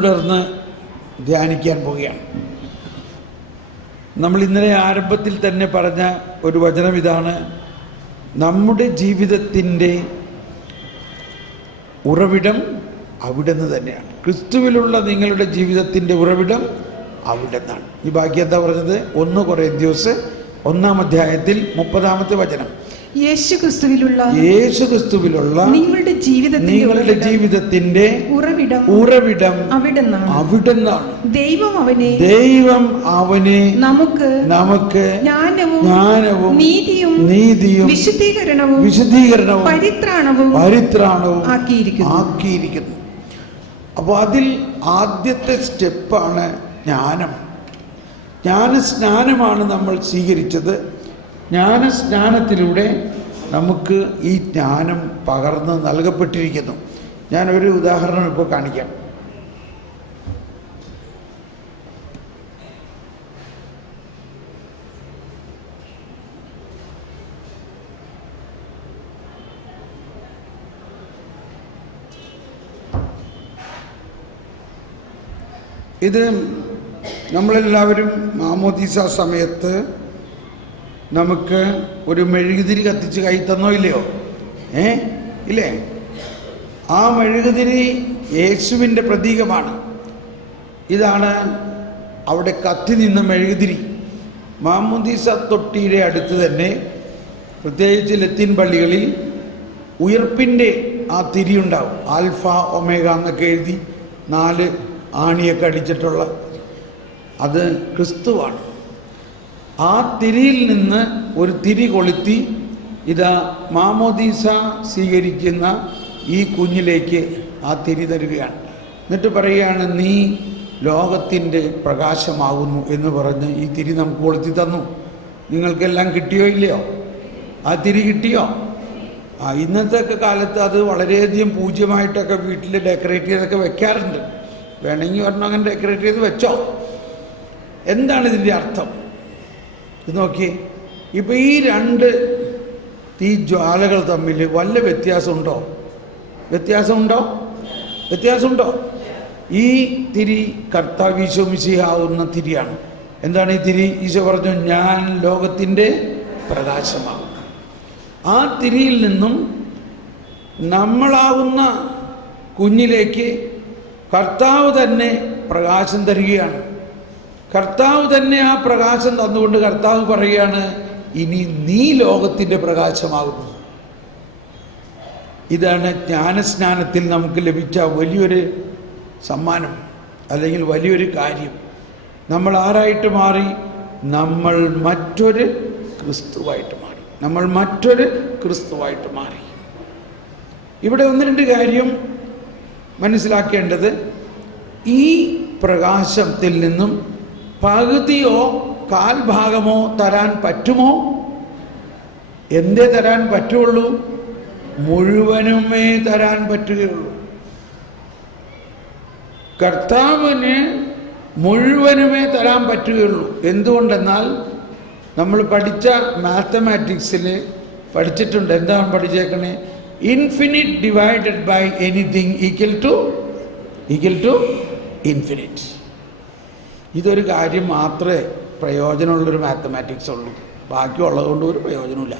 തുടർന്ന് ധ്യാനിക്കാൻ പോവുകയാണ്. നമ്മൾ ഇന്നലെ ആരംഭത്തിൽ തന്നെ പറഞ്ഞ ഒരു വചനം ഇതാണ്: നമ്മുടെ ജീവിതത്തിൻ്റെ ഉറവിടം അവിടുന്ന് തന്നെയാണ്. ക്രിസ്തുവിലുള്ള നിങ്ങളുടെ ജീവിതത്തിൻ്റെ ഉറവിടം അവിടുന്നാണ്. ഈ ബാക്കി എന്താ പറഞ്ഞത്? 1 കൊരിന്ത്യർ 1-ാം അധ്യായത്തിൽ 30-ാമത്തെ വചനം. യേശു ക്രിസ്തുവിലുള്ള നിങ്ങളുടെ ജീവിതത്തിന്റെ ഉറവിടം അവിടുന്നാണ്. ദൈവം അവനെ നമുക്ക് ജ്ഞാനവും നീതിയും വിശുദ്ധീകരണവും പരിത്രാണവും ആക്കിയിരിക്കുന്നു. അപ്പോൾ അതിൽ ആദ്യത്തെ സ്റ്റെപ്പാണ് ജ്ഞാനം. ജ്ഞാനസ്നാനമാണ് നമ്മൾ സ്വീകരിച്ചത്. ജ്ഞാനസ്നാനത്തിലൂടെ നമുക്ക് ഈ ജ്ഞാനം പകർന്ന് നൽകപ്പെട്ടിരിക്കുന്നു. ഞാനൊരു ഉദാഹരണം ഇപ്പോൾ കാണിക്കാം. ഇത് നമ്മളെല്ലാവരും മാമോദീസ സമയത്ത് നമുക്ക് ഒരു മെഴുകുതിരി കത്തിച്ച് കൈ തന്നോ ഇല്ലയോ? ഇല്ലേ? ആ മെഴുകുതിരി യേശുവിൻ്റെ പ്രതീകമാണ്. ഇതാണ് അവിടെ കത്തി നിന്ന മെഴുകുതിരി. മാമോദീസ തൊട്ടിയുടെ അടുത്ത് തന്നെ, പ്രത്യേകിച്ച് ലത്തീൻ പള്ളികളിൽ ഉയർപ്പിൻ്റെ ആ തിരി ഉണ്ടാവും. ആൽഫ ഒമേഗ എന്നൊക്കെ എഴുതി 4 ആണിയൊക്കെ അടിച്ചിട്ടുള്ള അത് ക്രിസ്തുവാണ്. ആ തിരിയിൽ നിന്ന് ഒരു തിരി കൊളുത്തി ഇതാ മാമോദീസ സ്വീകരിക്കുന്ന ഈ കുഞ്ഞിലേക്ക് ആ തിരി തരികയാണ്. എന്നിട്ട് പറയുകയാണ്, നീ ലോകത്തിൻ്റെ പ്രകാശമാകുന്നു എന്ന് പറഞ്ഞ് ഈ തിരി നമുക്ക് കൊളുത്തി തന്നു. നിങ്ങൾക്കെല്ലാം കിട്ടിയോ ഇല്ലയോ? ആ തിരി കിട്ടിയോ? ഇന്നത്തെ കാലത്ത് അത് വളരെയധികം പൂജ്യമായിട്ടൊക്കെ വീട്ടിൽ ഡെക്കറേറ്റ് ചെയ്തൊക്കെ വെക്കാറുണ്ട്. വേണമെങ്കിൽ പറഞ്ഞാൽ അങ്ങനെ ഡെക്കറേറ്റ് ചെയ്ത് വെച്ചോ. എന്താണ് ഇതിൻ്റെ അർത്ഥം? ഇത് നോക്കിയേ. ഇപ്പം ഈ 2 തീജ്വാലകൾ തമ്മിൽ വല്ല വ്യത്യാസമുണ്ടോ? വ്യത്യാസമുണ്ടോ? ഈ തിരി കർത്താവ് ഈശോ മിശിഹാവുന്ന തിരിയാണ്. എന്താണ് ഈ തിരി? ഈശോ പറഞ്ഞു, ഞാൻ ലോകത്തിൻ്റെ പ്രകാശമാകും. ആ തിരിയിൽ നിന്നും നമ്മളാവുന്ന കുഞ്ഞിലേക്ക് കർത്താവ് തന്നെ പ്രകാശം തരികയാണ്. കർത്താവ് തന്നെ ആ പ്രകാശം തന്നുകൊണ്ട് കർത്താവ് പറയുകയാണ്, ഇനി നീ ലോകത്തിൻ്റെ പ്രകാശമാകുന്നു. ഇതാണ് ജ്ഞാനസ്നാനത്തിൽ നമുക്ക് ലഭിച്ച വലിയൊരു സമ്മാനം, അല്ലെങ്കിൽ വലിയൊരു കാര്യം. നമ്മൾ ആരായിട്ട് മാറി? നമ്മൾ മറ്റൊരു ക്രിസ്തുവായിട്ട് മാറി. ഇവിടെ 1-2 കാര്യം മനസ്സിലാക്കേണ്ടത്. ഈ പ്രകാശത്തിൽ നിന്നും പകുതിയോ കാൽഭാഗമോ തരാൻ പറ്റുമോ? എന്തേ തരാൻ പറ്റുള്ളൂ? മുഴുവനുമേ തരാൻ പറ്റുകയുള്ളൂ. കർത്താവിന് മുഴുവനുമേ തരാൻ പറ്റുകയുള്ളൂ. എന്തുകൊണ്ടെന്നാൽ നമ്മൾ പഠിച്ച മാത്തമാറ്റിക്സിൽ പഠിച്ചിട്ടുണ്ട്. എന്താണ് പഠിച്ചേക്കണേ? Infinite divided by anything equal to infinite. ഇതൊരു കാര്യം മാത്രമേ പ്രയോജനമുള്ളൊരു മാത്തമാറ്റിക്സ് ഉള്ളൂ. ബാക്കിയുള്ളതുകൊണ്ട് ഒരു പ്രയോജനമില്ല.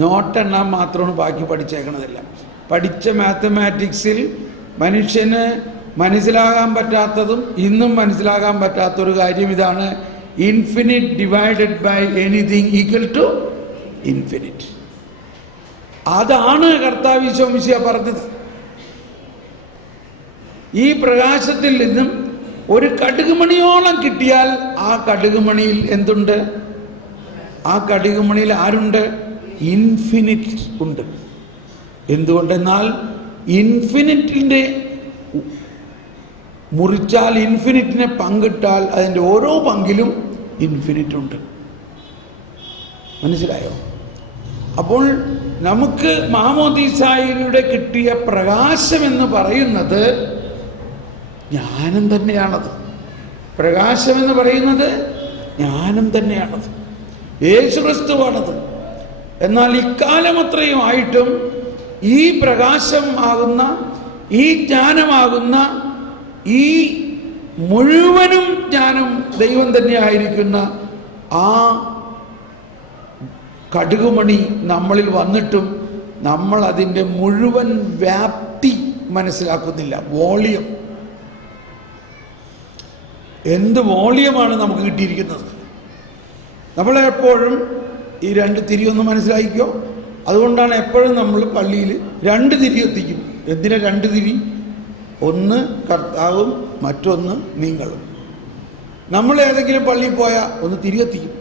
നോട്ടെണ്ണാൻ മാത്രമാണ് ബാക്കി പഠിച്ചേക്കണതില്ല. പഠിച്ച മാത്തമാറ്റിക്സിൽ മനുഷ്യന് മനസ്സിലാകാൻ പറ്റാത്തതും ഇന്നും മനസ്സിലാകാൻ പറ്റാത്തൊരു കാര്യം ഇതാണ്: infinite divided by anything equal to infinite. അതാണ് കർത്താവ് ഈശോ മിശിഹാ പറഞ്ഞത്. ഈ പ്രകാശത്തിൽ നിന്നും ഒരു കടുകുമണിയോളം കിട്ടിയാൽ ആ കടുകുമണിയിൽ എന്തുണ്ട്? ആ കടുകുമണിയിൽ ആരുണ്ട്? ഇൻഫിനിറ്റ് ഉണ്ട്. എന്തുകൊണ്ടെന്നാൽ ഇൻഫിനിറ്റിൻ്റെ മുറിച്ചാൽ, ഇൻഫിനിറ്റിനെ പങ്കിട്ടാൽ അതിൻ്റെ ഓരോ പങ്കിലും ഇൻഫിനിറ്റ് ഉണ്ട്. മനസ്സിലായോ? അപ്പോൾ നമുക്ക് മാമോദീസായിലൂടെ കിട്ടിയ പ്രകാശമെന്ന് പറയുന്നത് ജ്ഞാനം തന്നെയാണത്. പ്രകാശമെന്ന് പറയുന്നത് ജ്ഞാനം തന്നെയാണത്. യേശുക്രിസ്തുവാണത്. എന്നാൽ ഇക്കാലം അത്രയും ആയിട്ടും ഈ പ്രകാശം ആകുന്ന ഈ ജ്ഞാനമാകുന്ന ഈ മുഴുവനും ജ്ഞാനം ദൈവം തന്നെ ആയിരിക്കുന്ന ആ കടുകുമണി നമ്മളിൽ വന്നിട്ടും നമ്മൾ അതിൻ്റെ മുഴുവൻ വ്യാപ്തി മനസ്സിലാക്കുന്നില്ല. വോളിയം, എന്ത് വോളിയമാണ് നമുക്ക് കിട്ടിയിരിക്കുന്നത്. നമ്മളെപ്പോഴും ഈ 2 തിരി ഒന്ന് മനസ്സിലാക്കിക്കോ. അതുകൊണ്ടാണ് എപ്പോഴും നമ്മൾ പള്ളിയിൽ 2 തിരി എത്തിക്കും. എന്തിനാ 2 തിരി? ഒന്ന് കർത്താവും മറ്റൊന്ന് നിങ്ങളും. നമ്മൾ ഏതെങ്കിലും പള്ളിയിൽ പോയാൽ ഒന്ന് തിരി എത്തിക്കും.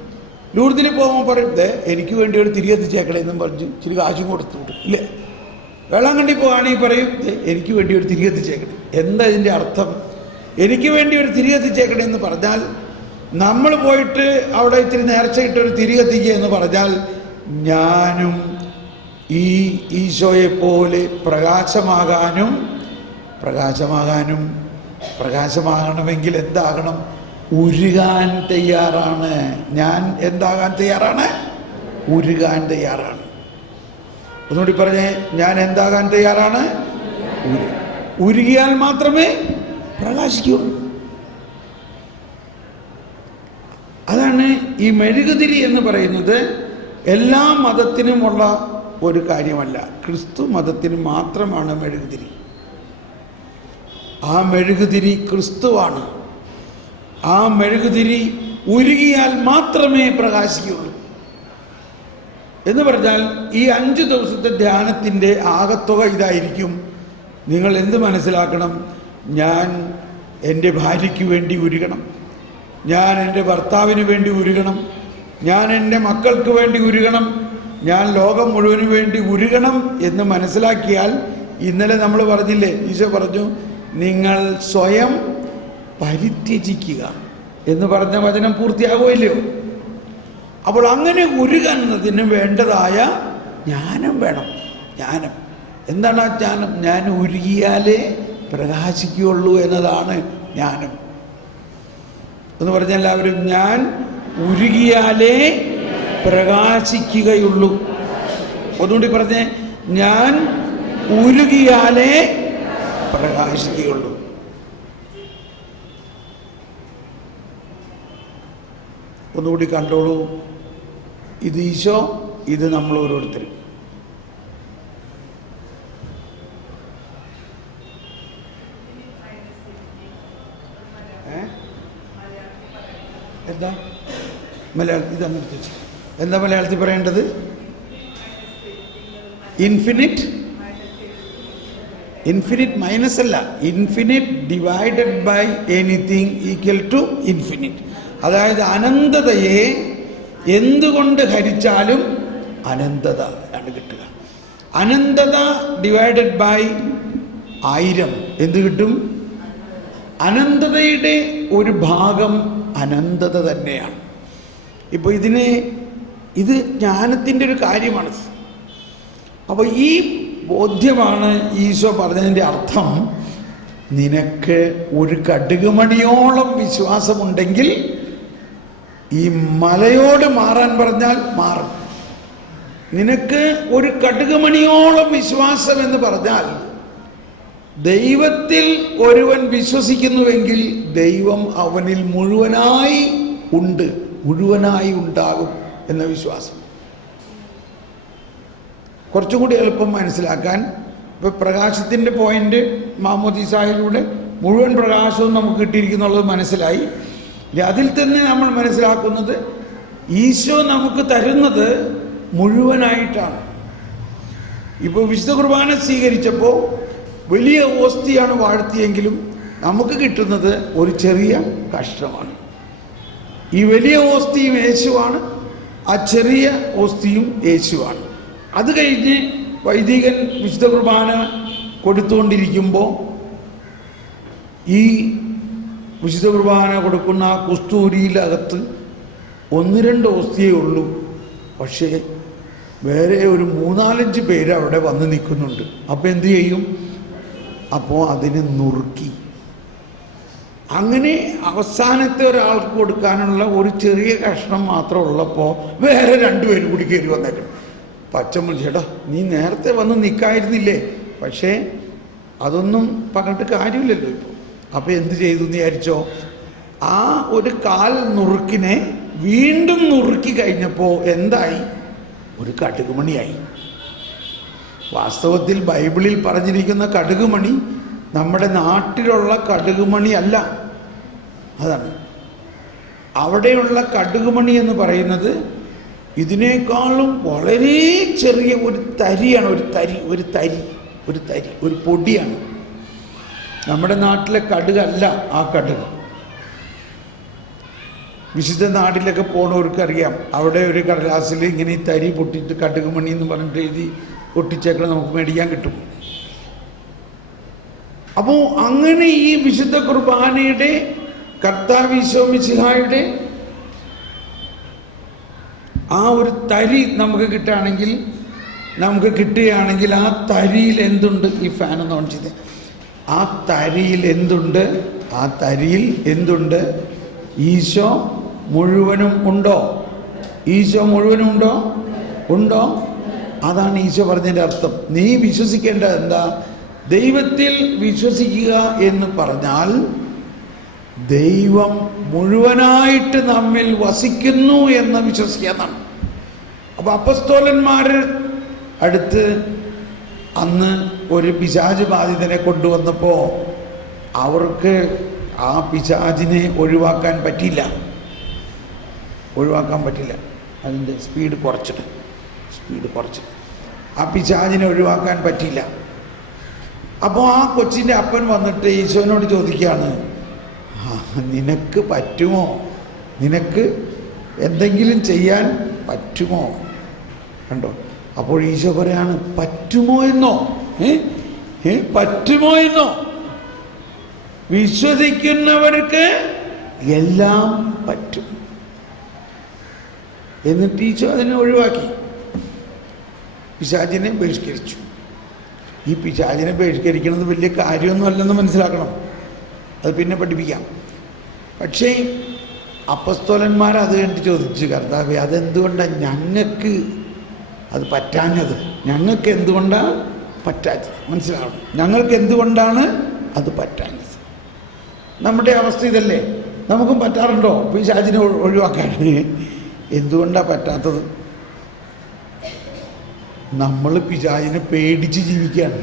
ലൂർദിന് പോകുമ്പോൾ പറയും, എനിക്ക് വേണ്ടി ഒരു തിരി എത്തിച്ചേക്കണേ എന്നും പറഞ്ഞ് ഇച്ചിരി കാശും കൊടുത്തു വിടും, ഇല്ലേ? വേളാങ്കണ്ണി പോകുകയാണെങ്കിൽ പറയും, എനിക്ക് വേണ്ടി ഒരു തിരി എത്തിച്ചേക്കണേ. എന്താ ഇതിൻ്റെ അർത്ഥം? എനിക്ക് വേണ്ടി ഒരു തിരി എത്തിച്ചേക്കണേ എന്ന് പറഞ്ഞാൽ, നമ്മൾ പോയിട്ട് അവിടെ ഇത്തിരി നേർച്ചയിട്ടൊരു തിരി എത്തിക്കുക എന്ന് പറഞ്ഞാൽ, ഞാനും ഈ ഈശോയെ പോലെ പ്രകാശമാകണമെങ്കിൽ എന്താകണം? ഉരുകാൻ തയ്യാറാണ്. ഞാൻ എന്താകാൻ തയ്യാറാണ്? ഉരുകാൻ തയ്യാറാണ്. ഒന്നുകൂടി പറഞ്ഞേ, ഞാൻ എന്താകാൻ തയ്യാറാണ്? ഉരുകിയാൽ മാത്രമേ പ്രകാശിക്കുള്ളൂ. അതാണ് ഈ മെഴുകുതിരി എന്ന് പറയുന്നത്. എല്ലാ മതത്തിനുമുള്ള ഒരു കാര്യമല്ല, ക്രിസ്തു മതത്തിന് മാത്രമാണ് മെഴുകുതിരി. ആ മെഴുകുതിരി ക്രിസ്തുവാണ്. ആ മെഴുകുതിരി ഉരുകിയാൽ മാത്രമേ പ്രകാശിക്കുള്ളൂ. എന്ന് പറഞ്ഞാൽ ഈ 5 ദിവസത്തെ ധ്യാനത്തിൻ്റെ ആകത്തുക ഇതായിരിക്കും. നിങ്ങൾ എന്ത് മനസ്സിലാക്കണം? ഞാൻ എൻ്റെ ഭാര്യയ്ക്ക് വേണ്ടി ഉരുകണം, ഞാൻ എൻ്റെ ഭർത്താവിന് വേണ്ടി ഉരുകണം, ഞാൻ എൻ്റെ മക്കൾക്ക് വേണ്ടി ഉരുകണം, ഞാൻ ലോകം മുഴുവന് വേണ്ടി ഉരുകണം എന്ന് മനസ്സിലാക്കിയാൽ, ഇന്നലെ നമ്മൾ പറഞ്ഞില്ലേ, ഈശോ പറഞ്ഞു, നിങ്ങൾ സ്വയം പരിത്യജിക്കുക എന്ന് പറഞ്ഞ വചനം പൂർത്തിയാകുമല്ലയോ? അപ്പോൾ അങ്ങനെ ഉരുകുന്നതിന് വേണ്ടതായ ജ്ഞാനം വേണം. ജ്ഞാനം എന്താണ്? ആ ജ്ഞാനം, ഞാൻ ഉരുകിയാലേ പ്രകാശിക്കുകയുള്ളൂ എന്നതാണ് ജ്ഞാനം. എന്ന് പറഞ്ഞാൽ എല്ലാവരും, ഞാൻ ഉരുകിയാലേ പ്രകാശിക്കുകയുള്ളൂ. ഒന്നുകൂടി പറഞ്ഞേ, ഞാൻ ഉരുകിയാലേ പ്രകാശിക്കുകയുള്ളൂ. ഒന്നുകൂടി കണ്ടോളൂ. ഇത് ഈശോ, ഇത് നമ്മൾ ഓരോരുത്തരും. എന്താ മലയാളത്തിൽ ഇതാണ് എടുത്തു? എന്താ മലയാളത്തിൽ പറയേണ്ടത്? ഇൻഫിനിറ്റ് മൈനസ് അല്ല, infinite divided by anything equal to infinite. അതായത് അനന്തതയെ എന്തുകൊണ്ട് ഹരിച്ചാലും അനന്തത ആണ് കിട്ടുക. അനന്തത ഡിവൈഡഡ് ബൈ 1000 എന്ത് കിട്ടും? അനന്തതയുടെ ഒരു ഭാഗം അനന്തത തന്നെയാണ്. ഇപ്പോൾ ഇത് ജ്ഞാനത്തിൻ്റെ ഒരു കാര്യമാണ്. അപ്പോൾ ഈ ബോധ്യമാണ് ഈശോ പറഞ്ഞതിൻ്റെ അർത്ഥം. നിനക്ക് ഒരു കടുകുമണിയോളം വിശ്വാസമുണ്ടെങ്കിൽ ഈ മലയോട് മാറാൻ പറഞ്ഞാൽ മാറും. നിനക്ക് ഒരു കടുകുമണിയോളം വിശ്വാസം എന്ന് പറഞ്ഞാൽ, ദൈവത്തിൽ ഒരുവൻ വിശ്വസിക്കുന്നുവെങ്കിൽ ദൈവം അവനിൽ മുഴുവനായി ഉണ്ടാകും എന്ന വിശ്വാസം. കുറച്ചും കൂടി എളുപ്പം മനസ്സിലാക്കാൻ, ഇപ്പോൾ പ്രകാശത്തിൻ്റെ പോയിന്റ് മാമോദീസായിലൂടെ മുഴുവൻ പ്രകാശവും നമുക്ക് കിട്ടിയിരിക്കുന്നുള്ളത് മനസ്സിലായി. അതിൽ തന്നെ നമ്മൾ മനസ്സിലാക്കുന്നത്, ഈശോ നമുക്ക് തരുന്നത് മുഴുവനായിട്ടാണ്. ഇപ്പോൾ വിശുദ്ധ കുർബാന സ്വീകരിച്ചപ്പോൾ വലിയ ഓസ്തിയാണ് വാഴ്ത്തിയെങ്കിലും നമുക്ക് കിട്ടുന്നത് ഒരു ചെറിയ കഷ്ണമാണ്. ഈ വലിയ ഓസ്തിയും യേശുവാണ്, ആ ചെറിയ ഓസ്തിയും യേശുവാണ്. അത് കഴിഞ്ഞ് വൈദികൻ വിശുദ്ധ കുർബാന കൊടുത്തുകൊണ്ടിരിക്കുമ്പോൾ ഈ വിശുദ്ധ കുർബാന കൊടുക്കുന്ന ആ കുസ്തൂരിയിലകത്ത് 1-2 ഓസ്തിയേ ഉള്ളൂ. പക്ഷേ വേറെ ഒരു 3-4-5 പേര് അവിടെ വന്ന് നിൽക്കുന്നുണ്ട്. അപ്പോൾ എന്തു ചെയ്യും? അപ്പോൾ അതിനെ നുറുക്കി, അങ്ങനെ അവസാനത്തെ ഒരാൾക്ക് കൊടുക്കാനുള്ള ഒരു ചെറിയ കഷ്ണം മാത്രം ഉള്ളപ്പോൾ വേറെ 2 പേരും കൂടി കയറി വന്നേക്കണം. പച്ചമ്മ, ചേട്ടാ നീ നേരത്തെ വന്ന് നിൽക്കായിരുന്നില്ലേ? പക്ഷേ അതൊന്നും പറഞ്ഞിട്ട് കാര്യമില്ലല്ലോ ഇപ്പോൾ. അപ്പോൾ എന്ത് ചെയ്തു എന്ന് വിചാരിച്ചോ, ആ ഒരു കാൽ നുറുക്കിനെ വീണ്ടും നുറുക്കി കഴിഞ്ഞപ്പോൾ എന്തായി? ഒരു കടുകുമണിയായി. വാസ്തവത്തിൽ ബൈബിളിൽ പറഞ്ഞിരിക്കുന്ന കടുകുമണി നമ്മുടെ നാട്ടിലുള്ള കടുകുമണി അല്ല. അതാണ് അവിടെയുള്ള കടുകുമണി എന്ന് പറയുന്നത്. ഇതിനേക്കാളും വളരെ ചെറിയ ഒരു തരിയാണ്. ഒരു പൊടിയാണ്. നമ്മുടെ നാട്ടിലെ കടുകല്ല ആ കടുക്. വിശുദ്ധ നാട്ടിലൊക്കെ പോണവർക്കറിയാം, അവിടെ ഒരു കടലാസിൽ ഇങ്ങനെ ഈ തരി പൊട്ടിയിട്ട് കടുകുമണി എന്ന് പറഞ്ഞിട്ട് എഴുതി പൊട്ടിച്ചേക്കണം, നമുക്ക് മേടിക്കാൻ കിട്ടും. അപ്പോൾ അങ്ങനെ ഈ വിശുദ്ധ കുർബാനയുടെ കർത്താവ് ഈശോ മിശിഹായുടെ ആ ഒരു തരി നമുക്ക് കിട്ടുകയാണെങ്കിൽ ആ തരിയിൽ എന്തുണ്ട്? ഈ ഫാൻ ഒന്ന് ഓൺ ചെയ്ത്. ആ തരിയിൽ എന്തുണ്ട്? ഈശോ മുഴുവനും ഉണ്ടോ? ഉണ്ടോ? അതാണ് ഈശോ പറഞ്ഞതിൻ്റെ അർത്ഥം. നീ വിശ്വസിക്കേണ്ടത് എന്താ? ദൈവത്തിൽ വിശ്വസിക്കുക എന്ന് പറഞ്ഞാൽ ദൈവം മുഴുവനായിട്ട് നമ്മിൽ വസിക്കുന്നു എന്ന് വിശ്വസിക്കുക എന്നാണ്. അപ്പോൾ അപ്പസ്തോലന്മാർ അടുത്ത് അന്ന് ഒരു പിശാച് ബാധിതനെ കൊണ്ടുവന്നപ്പോൾ അവർക്ക് ആ പിശാചിനെ ഒഴിവാക്കാൻ പറ്റില്ല. അതിൻ്റെ സ്പീഡ് കുറച്ചിട്ട് ആ പിശാചിനെ ഒഴിവാക്കാൻ പറ്റില്ല. അപ്പോൾ ആ കൊച്ചിൻ്റെ അപ്പൻ വന്നിട്ട് ഈശോനോട് ചോദിക്കുകയാണ്, നിനക്ക് പറ്റുമോ? നിനക്ക് എന്തെങ്കിലും ചെയ്യാൻ പറ്റുമോ? കണ്ടോ? അപ്പോൾ ഈശോ പറയാണ്, പറ്റുമോ എന്നോ? വിശ്വസിക്കുന്നവർക്ക് എല്ലാം പറ്റും. എന്നിട്ട് ഈശോ അതിനെ ഒഴിവാക്കി, പിശാചിനെ ബഹിഷ്കരിച്ചു. ഈ പിശാചിനെ ബഹിഷ്കരിക്കുന്നത് വലിയ കാര്യമൊന്നും അല്ലെന്ന് മനസ്സിലാക്കണം. അത് പിന്നെ പഠിപ്പിക്കാം. പക്ഷേ അപ്പസ്തോലന്മാർ അത് കണ്ടിട്ട് ചോദിച്ചു, കർത്താവേ, അതെന്തുകൊണ്ടാണ് ഞങ്ങൾക്ക് അത് പറ്റാഞ്ഞത്? ഞങ്ങൾക്ക് എന്തുകൊണ്ടാണ് പറ്റാത്തത്? മനസ്സിലാവണം. ഞങ്ങൾക്ക് എന്തുകൊണ്ടാണ് അത് പറ്റാഞ്ഞത്? നമ്മുടെ അവസ്ഥ ഇതല്ലേ? നമുക്കും പറ്റാറുണ്ടോ പിശാചിനെ ഒഴിവാക്കാൻ? എന്തുകൊണ്ടാണ് പറ്റാത്തത്? നമ്മൾ പിശാചിനെ പേടിച്ച് ജീവിക്കുകയാണ്.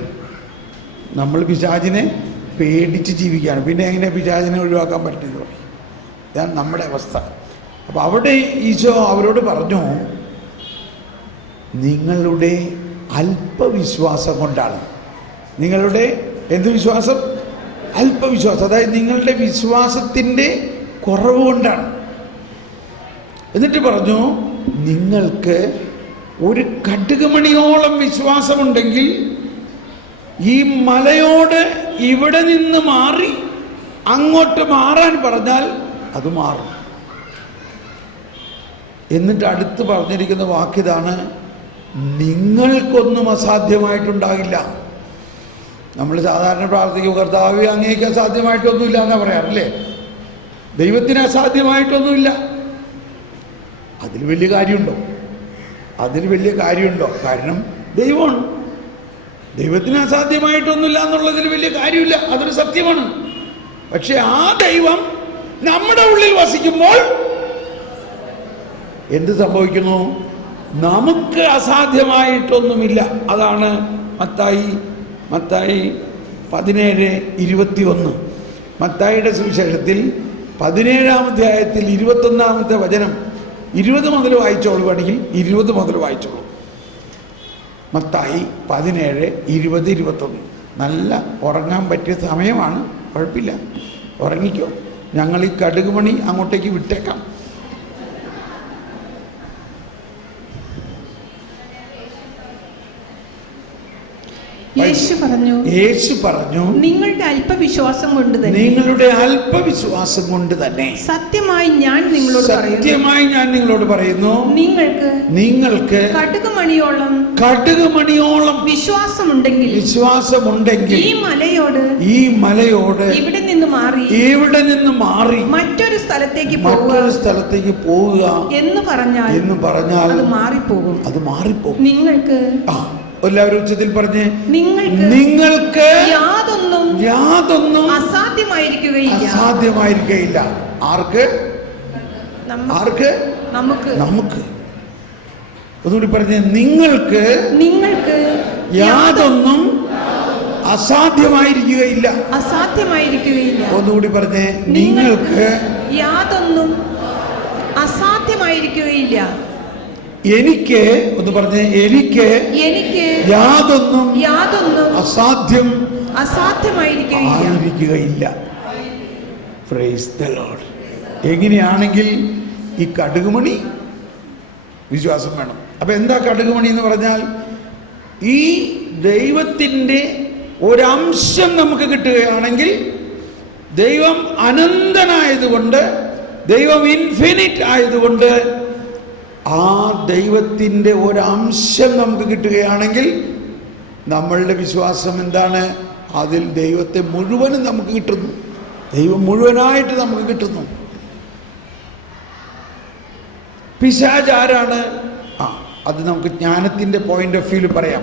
പിന്നെ എങ്ങനെ പിശാചിനെ ഒഴിവാക്കാൻ പറ്റുന്നത്? ഇതാണ് നമ്മുടെ അവസ്ഥ. അപ്പോൾ അവിടെ ഈശോ അവരോട് പറഞ്ഞു, നിങ്ങളുടെ അല്പവിശ്വാസം കൊണ്ടാണ്. നിങ്ങളുടെ എന്ത് വിശ്വാസം? അല്പവിശ്വാസം. അതായത് നിങ്ങളുടെ വിശ്വാസത്തിൻ്റെ കുറവ് കൊണ്ടാണ്. എന്നിട്ട് പറഞ്ഞു, നിങ്ങൾക്ക് ഒരു കടുകുമണിയോളം വിശ്വാസമുണ്ടെങ്കിൽ ഈ മലയോട് ഇവിടെ നിന്ന് മാറി അങ്ങോട്ട് മാറാൻ പറഞ്ഞാൽ അത് മാറും. എന്നിട്ട് അടുത്ത് പറഞ്ഞിരിക്കുന്ന വാക്കിതാണ്, നിങ്ങൾക്കൊന്നും അസാധ്യമായിട്ടുണ്ടാകില്ല. നമ്മൾ സാധാരണ പ്രാർത്ഥിക്കും, കർത്താവേ, അങ്ങേക്ക് അസാധ്യമായിട്ടൊന്നുമില്ല എന്നാ പറയാറില്ലേ? ദൈവത്തിന് അസാധ്യമായിട്ടൊന്നുമില്ല. അതിൽ വലിയ കാര്യമുണ്ടോ? കാരണം ദൈവമാണ്. ദൈവത്തിന് അസാധ്യമായിട്ടൊന്നുമില്ല എന്നുള്ളതിൽ വലിയ കാര്യമില്ല, അതൊരു സത്യമാണ്. പക്ഷെ ആ ദൈവം നമ്മുടെ ഉള്ളിൽ വസിക്കുമ്പോൾ എന്ത് സംഭവിക്കുന്നു? നമുക്ക് അസാധ്യമായിട്ടൊന്നുമില്ല. അതാണ് മത്തായി 17:21. മത്തായിയുടെ സുവിശേഷത്തിൽ 17-ാം അധ്യായത്തിൽ 21-ാമത്തെ വചനം 20 മുതൽ വായിച്ചോളൂ. വേണമെങ്കിൽ 20 മുതൽ വായിച്ചോളൂ. മത്തായി 17, 20, 21. നല്ല ഉറങ്ങാൻ പറ്റിയ സമയമാണ്, കുഴപ്പമില്ല, ഉറങ്ങിക്കോ. ഞങ്ങൾ ഈ കടുകുമണി അങ്ങോട്ടേക്ക് വിട്ടേക്കാം. യേശു പറഞ്ഞു, നിങ്ങളുടെ അല്പവിശ്വാസം കൊണ്ട് തന്നെ സത്യമായി ഞാൻ നിങ്ങളോട് പറയുന്നു, നിങ്ങൾക്ക് കടുകുമണിയോളം വിശ്വാസമുണ്ടെങ്കിൽ ഈ മലയോട് ഇവിടെ നിന്ന് മാറി മറ്റൊരു സ്ഥലത്തേക്ക് പോവുക എന്ന് പറഞ്ഞാൽ അത് മാറിപ്പോകും. നിങ്ങൾക്ക് എല്ലാവരും ഉച്ചത്തിൽ പറഞ്ഞ്, നിങ്ങൾക്ക് യാതൊന്നും അസാധ്യമായിരിക്കുകയില്ല. ആർക്ക്? നമുക്ക്. ഒന്നുകൂടി പറഞ്ഞ്, നിങ്ങൾക്ക് യാതൊന്നും അസാധ്യമായിരിക്കുകയില്ല. ഒന്നുകൂടി പറഞ്ഞേ, നിങ്ങൾക്ക് യാതൊന്നും അസാധ്യമായിരിക്കുകയില്ല. എനിക്ക് ഒന്ന് പറഞ്ഞേ, എനിക്ക് യാതൊന്നും അസാധ്യമായിരിക്കുകയില്ല. Praise the lord. എങ്ങനെയാണെങ്കിൽ ഈ കടുകുമണി വിശ്വാസം വേണം. അപ്പൊ എന്താ കടുകുമണി എന്ന് പറഞ്ഞാൽ, ഈ ദൈവത്തിൻ്റെ ഒരംശം നമുക്ക് കിട്ടുകയാണെങ്കിൽ, ദൈവം അനന്തനായതുകൊണ്ട്, ദൈവം ഇൻഫിനിറ്റ് ആയതുകൊണ്ട്, ആ ദൈവത്തിൻ്റെ ഒരംശം നമുക്ക് കിട്ടുകയാണെങ്കിൽ നമ്മളുടെ വിശ്വാസം എന്താണ്? അതിൽ ദൈവത്തെ മുഴുവനും നമുക്ക് കിട്ടുന്നു. ദൈവം മുഴുവനായിട്ട് നമുക്ക് കിട്ടുന്നു. പിശാച് ആരാണ്? അത് നമുക്ക് ജ്ഞാനത്തിൻ്റെ പോയിന്റ് ഓഫ് വ്യൂവിൽ പറയാം.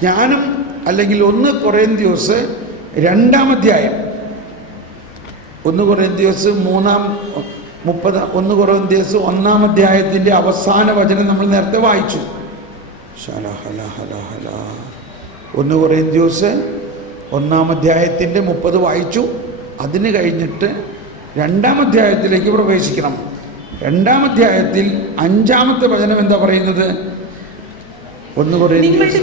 ജ്ഞാനം അല്ലെങ്കിൽ 1 കൊറിന്ത്യസ് 2-ാം അധ്യായം, 1 കൊറിന്ത്യസ് 1 കൊറിന്ത്യസ് 1-ാം അധ്യായത്തിൻ്റെ അവസാന വചനം നമ്മൾ നേരത്തെ വായിച്ചു. 1 കൊറിന്ത്യസ് 1-ാം അധ്യായത്തിൻ്റെ 30 വായിച്ചു. അതിന് കഴിഞ്ഞിട്ട് 2-ാം അധ്യായത്തിലേക്ക് പ്രവേശിക്കണം. 2-ാം അധ്യായത്തിൽ 5-ാമത്തെ വചനം എന്താ പറയുന്നത്? 1 കൊരിന്ത്യർ, നിങ്ങളുടെ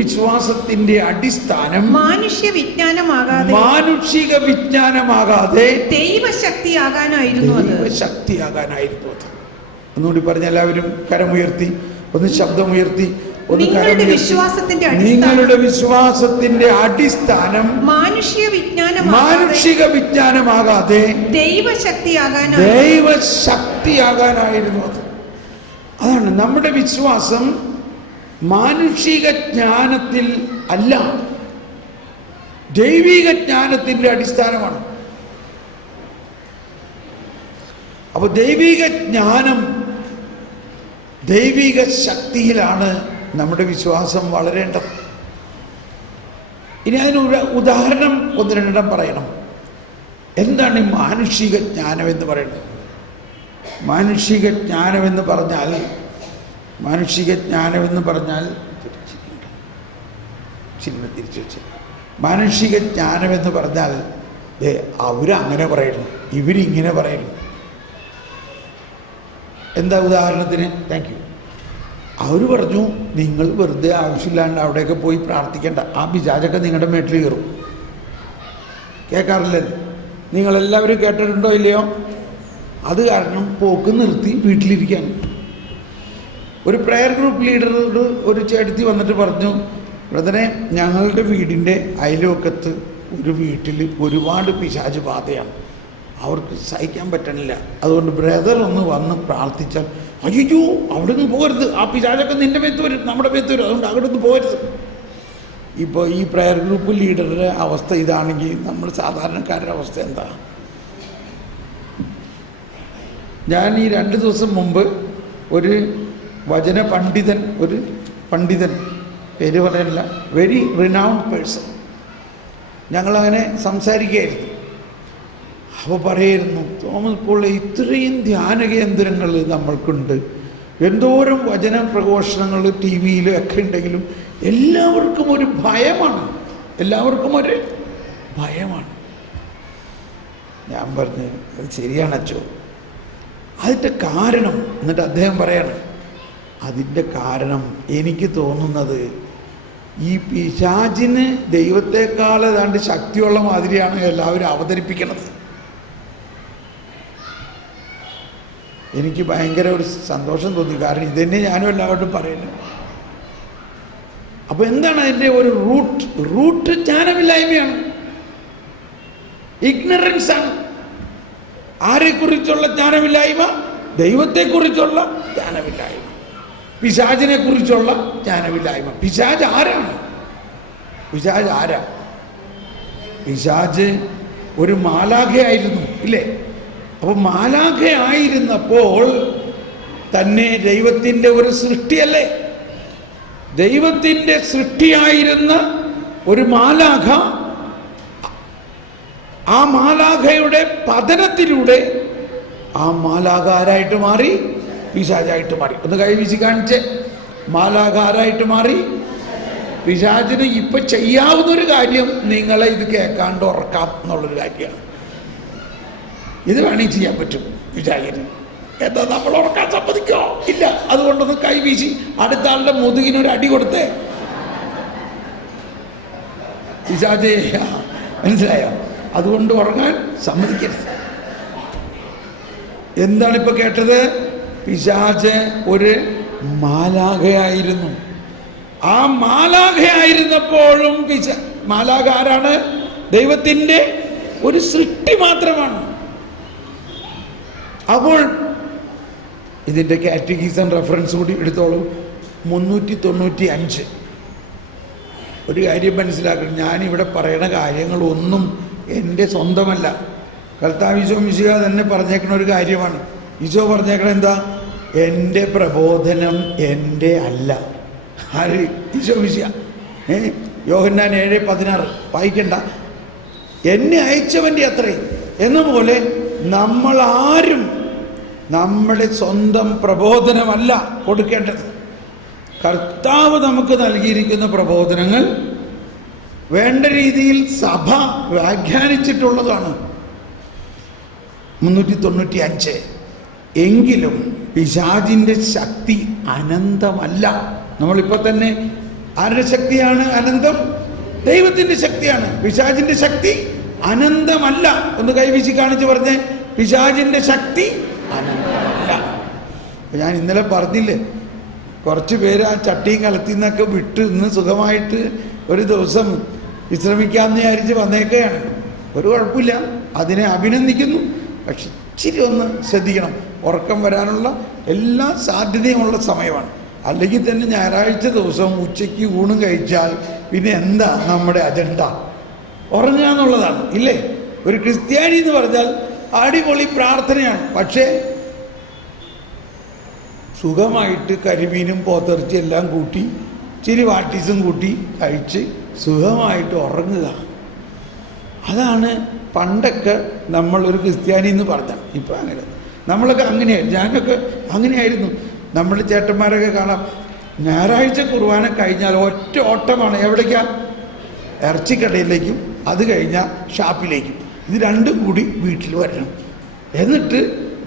വിശ്വാസത്തിന്റെ അടിസ്ഥാനം മാനുഷിക വിജ്ഞാനമാകാതെ ദൈവശക്തിയാകാനായിരുന്നു അത്. ഒന്നുകൂടി പറഞ്ഞ എല്ലാവരും കരമുയർത്തി, ഒന്ന് ശബ്ദമുയർത്തി, ഒന്ന് നിങ്ങളുടെ വിശ്വാസത്തിന്റെ അടിസ്ഥാനം മാനുഷിക വിജ്ഞാനമാകാതെ ദൈവശക്തിയാകാനായിരുന്നു അത്. അതാണ് നമ്മുടെ വിശ്വാസം. മാനുഷിക ജ്ഞാനത്തിൽ അല്ല, ദൈവിക ജ്ഞാനത്തിന്റെ അടിസ്ഥാനമാണ്. അപ്പൊ ദൈവിക ജ്ഞാനം, ദൈവിക ശക്തിയിലാണ് നമ്മുടെ വിശ്വാസം വളരേണ്ടത്. ഇനി അതിനൊരു ഉദാഹരണം 1-2 പറയണം. എന്താണ് ഈ മാനുഷിക ജ്ഞാനം എന്ന് പറയുന്നത്? മാനുഷിക ജ്ഞാനമെന്ന് പറഞ്ഞാൽ മാനുഷിക ജ്ഞാനമെന്ന് പറഞ്ഞാൽ അവരങ്ങനെ പറയുന്നു, ഇവരിങ്ങനെ പറയുന്നു. എന്താ ഉദാഹരണത്തിന്? Thank you. അവർ പറഞ്ഞു, നിങ്ങൾ വെറുതെ ആവശ്യമില്ലാണ്ട് അവിടെയൊക്കെ പോയി പ്രാർത്ഥിക്കേണ്ട, ആ പിശാചൊക്കെ നിങ്ങളുടെ മേട്ടിൽ കയറും. കേൾക്കാറില്ലേ? നിങ്ങളെല്ലാവരും കേട്ടിട്ടുണ്ടോ ഇല്ലയോ? അത് കാരണം പോക്ക് നിർത്തി വീട്ടിലിരിക്കാൻ. ഒരു പ്രെയർ ഗ്രൂപ്പ് ലീഡറോട് ഒരു ചേട്ടത്തി വന്നിട്ട് പറഞ്ഞു, ബ്രദറെ, ഞങ്ങളുടെ വീടിൻ്റെ അയൽവക്കത്ത് ഒരു വീട്ടിൽ ഒരുപാട് പിശാച് ബാധയാണ്, അവർക്ക് സഹിക്കാൻ പറ്റണില്ല, അതുകൊണ്ട് ബ്രദർ ഒന്ന് വന്ന് പ്രാർത്ഥിച്ചാൽ. അയ്യോ, അവിടെ നിന്ന് പോകരുത്, ആ പിശാചൊക്കെ നിൻ്റെ മേത്ത് വരും, നമ്മുടെ മേത്ത് വരും, അതുകൊണ്ട് അവിടെ നിന്ന് പോകരുത്. ഇപ്പോൾ ഈ പ്രെയർ ഗ്രൂപ്പ് ലീഡറുടെ അവസ്ഥ ഇതാണെങ്കിൽ നമ്മൾ സാധാരണക്കാരുടെ അവസ്ഥ എന്താ? ഞാൻ ഈ 2 ദിവസം മുമ്പ് ഒരു വചന പണ്ഡിതൻ, പേര് പറയാനില്ല, വെരി റിനൗണ്ട് പേഴ്സൺ, ഞങ്ങളങ്ങനെ സംസാരിക്കുകയായിരുന്നു. അപ്പോൾ പറയായിരുന്നു, തോമസ് പോൾ, ഇത്രയും ധ്യാന കേന്ദ്രങ്ങൾ നമ്മൾക്കുണ്ട്, എന്തോരം വചന പ്രഘോഷണങ്ങൾ TV-യിലും ഒക്കെ ഉണ്ടെങ്കിലും എല്ലാവർക്കും ഒരു ഭയമാണ്. ഞാൻ പറഞ്ഞു, അത് ശരിയാണച്ചോ. അതിൻ്റെ കാരണം, എന്നിട്ട് അദ്ദേഹം പറയാണ്, അതിൻ്റെ കാരണം എനിക്ക് തോന്നുന്നത് ഈ പിശാചിന് ദൈവത്തെക്കാൾ ഏതാണ്ട് ശക്തിയുള്ള മാതിരിയാണ് എല്ലാവരും അവതരിപ്പിക്കണത്. എനിക്ക് ഭയങ്കര ഒരു സന്തോഷം തോന്നി, കാരണം ഇതന്നെ ഞാനും എല്ലാവരോടും പറയുന്നു. അപ്പോൾ എന്താണ് അതിൻ്റെ ഒരു റൂട്ട്? ജ്ഞാനമില്ലായ്മയാണ്, ഇഗ്നറൻസാണ്. ആരെക്കുറിച്ചുള്ള ജ്ഞാനമില്ലായ്മ? ദൈവത്തെക്കുറിച്ചുള്ള ജ്ഞാനമില്ലായ്മ, പിശാചിനെ കുറിച്ചുള്ള ജ്ഞാനമില്ലായ്മ. പിശാച് ആരാണ്? പിശാച് ഒരു മാലാഖയായിരുന്നു, ഇല്ലേ? അപ്പോൾ മാലാഖയായിരുന്നപ്പോൾ തന്നെ ദൈവത്തിൻ്റെ ഒരു സൃഷ്ടിയല്ലേ? ദൈവത്തിൻ്റെ സൃഷ്ടിയായിരുന്ന ഒരു മാലാഖ, ആ മാലാഖയുടെ പതനത്തിലൂടെ ആ മാലാഖ ആരായിട്ട് മാറി? പിശാചായിട്ട് മാറി. ഒന്ന് കൈവീശി കാണിച്ച്. മാലാഖ ആരായിട്ട് മാറി? പിശാചിന് ഇപ്പൊ ചെയ്യാവുന്നൊരു കാര്യം നിങ്ങളെ ഇത് കേൾക്കാണ്ട് ഉറക്കാം എന്നുള്ളൊരു കാര്യമാണ്. ഇത് വേണമെങ്കിൽ ചെയ്യാൻ പറ്റും പിശാചിന്. എന്താ നമ്മൾ ഉറക്കാൻ സമ്മതിക്കോ? ഇല്ല. അതുകൊണ്ടൊന്ന് കൈവീശി അടുത്ത ആളുടെ മുതുകിനൊരു അടി കൊടുത്തേ. പിശാചേ, മനസ്സിലായോ? അതുകൊണ്ട് ഉറങ്ങാൻ സമ്മതിക്കരുത്. എന്താണ് ഇപ്പൊ കേട്ടത്? പിശാച് ഒരു മാലാഖയായിരുന്നു. ആ മാലാഖയായിരുന്നപ്പോഴും മാലാഖ ആരാണ്? ദൈവത്തിൻ്റെ ഒരു സൃഷ്ടി മാത്രമാണ്. അപ്പോൾ ഇതിൻ്റെ കാറ്റഗിസം റെഫറൻസ് കൂടി എടുത്തോളൂ. 395. ഒരു കാര്യം മനസ്സിലാക്കണം, ഞാനിവിടെ പറയുന്ന കാര്യങ്ങളൊന്നും എൻ്റെ സ്വന്തമല്ല. കർത്താവ് ഈശോ മിശിഹ തന്നെ പറഞ്ഞേക്കുന്ന ഒരു കാര്യമാണ്. ഈശോ പറഞ്ഞേക്കണ എന്താ? എൻ്റെ പ്രബോധനം എൻ്റെ അല്ല. ആര്? ഈശോ മിശിഹ. യോഹന്നാൻ 7:16 വായിക്കണ്ട. എന്നെ അയച്ചവൻ്റെ അത്രയും എന്ന പോലെ നമ്മളാരും നമ്മുടെ സ്വന്തം പ്രബോധനമല്ല കൊടുക്കേണ്ടത്. കർത്താവ് നമുക്ക് നൽകിയിരിക്കുന്ന പ്രബോധനങ്ങൾ വേണ്ട രീതിയിൽ സഭ വ്യാഖ്യാനിച്ചിട്ടുള്ളതാണ്. 395. എങ്കിലും പിശാചിൻ്റെ ശക്തി അനന്തമല്ല. നമ്മളിപ്പോൾ തന്നെ ആരുടെ ശക്തിയാണ് അനന്തം? ദൈവത്തിൻ്റെ ശക്തിയാണ്. പിശാചിൻ്റെ ശക്തി അനന്തമല്ല. ഒന്ന് കൈവീശി കാണിച്ച് പറഞ്ഞേ, പിശാചിൻ്റെ ശക്തി അനന്തമല്ല. ഞാൻ ഇന്നലെ പറഞ്ഞില്ലേ, കുറച്ച് പേര് ആ ചട്ടിയും കലത്തിൽ നിന്നൊക്കെ വിട്ട് ഇന്ന് സുഖമായിട്ട് ഒരു ദിവസം വിശ്രമിക്കാമെന്ന് വിചാരിച്ച് വന്നേക്കുകയാണ്. ഒരു കുഴപ്പമില്ല, അതിനെ അഭിനന്ദിക്കുന്നു. പക്ഷെ ഇച്ചിരി ഒന്ന് ശ്രദ്ധിക്കണം. ഉറക്കം വരാനുള്ള എല്ലാ സാധ്യതയുമുള്ള സമയമാണ്. അല്ലെങ്കിൽ തന്നെ ഞായറാഴ്ച ദിവസം ഉച്ചയ്ക്ക് ഊണും കഴിച്ചാൽ പിന്നെ എന്താ നമ്മുടെ അജണ്ട? ഉറങ്ങുക എന്നുള്ളതാണ്, ഇല്ലേ? ഒരു ക്രിസ്ത്യാനി എന്ന് പറഞ്ഞാൽ അടിപൊളി പ്രാർത്ഥനയാണ്. പക്ഷേ സുഖമായിട്ട് കരിമീനും പോത്തിറച്ചി എല്ലാം കൂട്ടി ഇച്ചിരി വാട്ടീസും കൂട്ടി കഴിച്ച് സുഖമായിട്ട് ഉറങ്ങുക. അതാണ് പണ്ടൊക്കെ നമ്മളൊരു ക്രിസ്ത്യാനി എന്ന് പറഞ്ഞാൽ. ഇപ്പം അങ്ങനെ നമ്മളൊക്കെ അങ്ങനെയായിരുന്നു. ഞാനൊക്കെ അങ്ങനെയായിരുന്നു. നമ്മുടെ ചേട്ടന്മാരൊക്കെ കാണാം, ഞായറാഴ്ച കുർബാന കഴിഞ്ഞാൽ ഒറ്റ ഓട്ടമാണ്. എവിടേക്കാണ്? ഇറച്ചിക്കടയിലേക്കും അത് കഴിഞ്ഞാൽ ഷാപ്പിലേക്കും. ഇത് രണ്ടും കൂടി വീട്ടിൽ വരണം. എന്നിട്ട്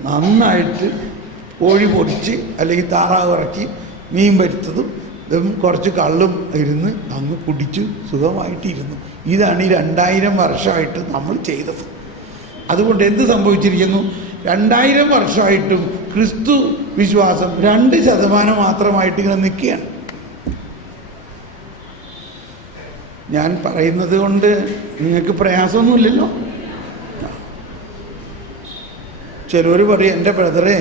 നന്നായിട്ട് കോഴി പൊരിച്ച് അല്ലെങ്കിൽ താറാവ് ഇറക്കി മീൻ വരുത്തതും കുറച്ച് കള്ളും ഇരുന്ന് അങ്ങ് കുടിച്ച് സുഖമായിട്ടിരുന്നു. ഇതാണ് ഈ 2000 വർഷമായിട്ട് നമ്മൾ ചെയ്തത്. അതുകൊണ്ട് എന്ത് സംഭവിച്ചിരിക്കുന്നു? 2000 വർഷമായിട്ടും ക്രിസ്തു വിശ്വാസം 2% മാത്രമായിട്ട് ഇങ്ങനെ നിൽക്കുകയാണ്. ഞാൻ പറയുന്നത് കൊണ്ട് നിങ്ങൾക്ക് പ്രയാസമൊന്നുമില്ലല്ലോ. ചിലർ പറയും, എൻ്റെ ബ്രദറെ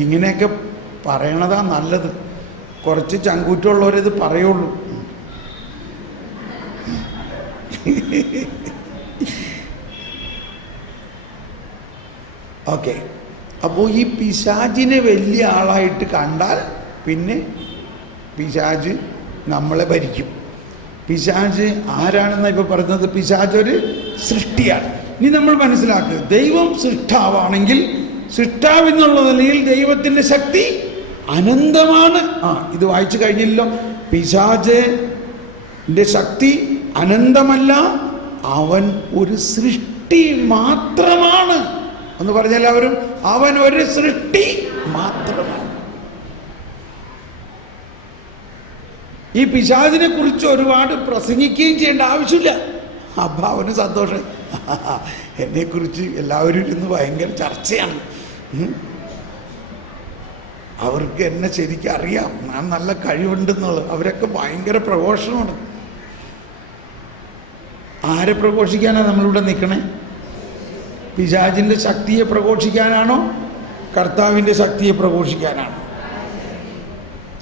ഇങ്ങനെയൊക്കെ പറയണതാ നല്ലത്, കുറച്ച് ചങ്കൂറ്റമുള്ളവരിത് പറയുള്ളൂ. ഓക്കെ. അപ്പോൾ ഈ പിശാചിനെ വലിയ ആളായിട്ട് കണ്ടാൽ പിന്നെ പിശാച് നമ്മളെ ഭരിക്കും. പിശാച് ആരാണെന്നാണ് ഇപ്പോൾ പറയുന്നത്? പിശാച് ഒരു സൃഷ്ടിയാണ്. ഇനി നമ്മൾ മനസ്സിലാക്കുക, ദൈവം സൃഷ്ടാവാണെങ്കിൽ സൃഷ്ടാവെന്നുള്ള നിലയിൽ ദൈവത്തിൻ്റെ ശക്തി അനന്തമാണ്. ഇത് വായിച്ചു കഴിഞ്ഞില്ലല്ലോ. പിശാചിൻ്റെ ശക്തി അനന്തമല്ല, അവൻ ഒരു സൃഷ്ടി മാത്രമാണ്. എന്ന് പറഞ്ഞെല്ലാവരും, അവൻ ഒരു സൃഷ്ടി മാത്രമാണ്. ഈ പിശാചിനെ കുറിച്ച് ഒരുപാട് പ്രസംഗിക്കുകയും ചെയ്യേണ്ട ആവശ്യമില്ല. അപ്പം അവന് സന്തോഷം. എന്നെക്കുറിച്ച് എല്ലാവരും ഇരുന്ന് ഭയങ്കര ചർച്ചയാണ്. അവർക്ക് എന്നെ ശരിക്കും അറിയാം, ഞാൻ നല്ല കഴിവുണ്ടെന്നുള്ളത്. അവരൊക്കെ ഭയങ്കര പ്രഘോഷണമാണ്. ആരെ പ്രഘോഷിക്കാനാണ് നമ്മളിവിടെ നിൽക്കണേ? പിശാചിൻ്റെ ശക്തിയെ പ്രഘോഷിക്കാനാണോ കർത്താവിൻ്റെ ശക്തിയെ പ്രഘോഷിക്കാനാണോ?